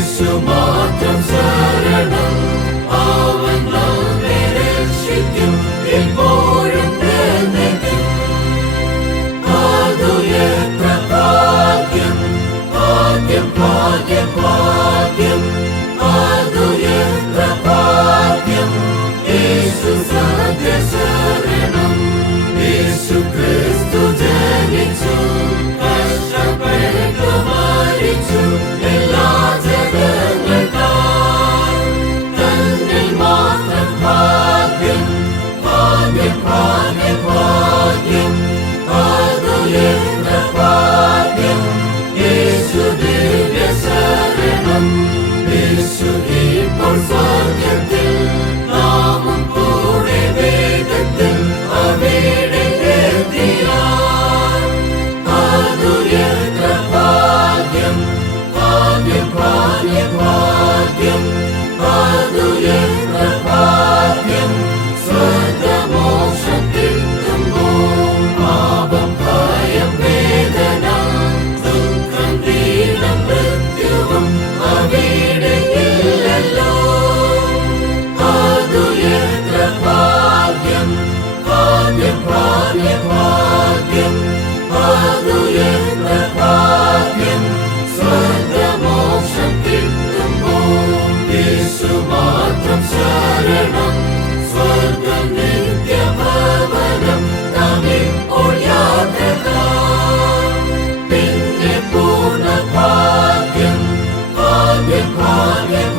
മാത്രം ശരണം, അവൻ നമ്മെ രക്ഷിക്കും, എപ്പോഴും നിലനിൽക്കും. അതു എത്ര ഭാഗ്യം, ഭാഗ്യം, ഭാഗ്യം, ഭാഗ്യം. അതു എത്ര ഭാഗ്യം, യേശു സത്യശരണം. യേശു ക്രിസ്തു ജനിച്ചു, കഷ്ടപ്പെട്ടു മരിച്ചു, എല്ലാ ജനങ്ങൾക്കായി. തന്നിൽ മാത്രം ഭാഗ്യം, ഭാഗ്യം, ഭാഗ്യം, ഭാഗ്യം. അതു എത്ര ഭാഗ്യം, യേശു ദിവ്യ ശരണം. യേശു ഇപ്പോൾ സ്വർഗ്ഗത്തിൽ, നാമും കൂടെ വേഗത്തിൽ അവിടെ എത്തിയാൽ. അതു എത്ര ഭാഗ്യം, ഭാഗ്യം, ഭാഗ്യം, ഭാഗ്യം. അതു എത്ര ഭാഗ്യം, സ്വർഗ്ഗമോക്ഷത്തിലെത്തുമ്പോൾ പാപം, ഭയം, വേദന, ദുഃഖം, ദീനം, മൃത്യുവും അവിടെ ഇല്ലല്ലോ. അതു എത്ര ഭാഗ്യം, ഭാഗ്യം, ഭാഗ്യം, ഭാഗ്യം. അതു എത്ര ഭാഗ്യം, സ്വർഗ്ഗമോക്ഷത്തിലെത്തുമ്പോൾ യേശു മാത്രം ശരണം. സ്വർഗ്ഗം നിത്യഭവനം നാം ഇപ്പോൾ യാത്രക്കാർ. പിന്നെ പൂർണ്ണ ഭാഗ്യം, ഭാഗ്യം, ഭാഗ്യം,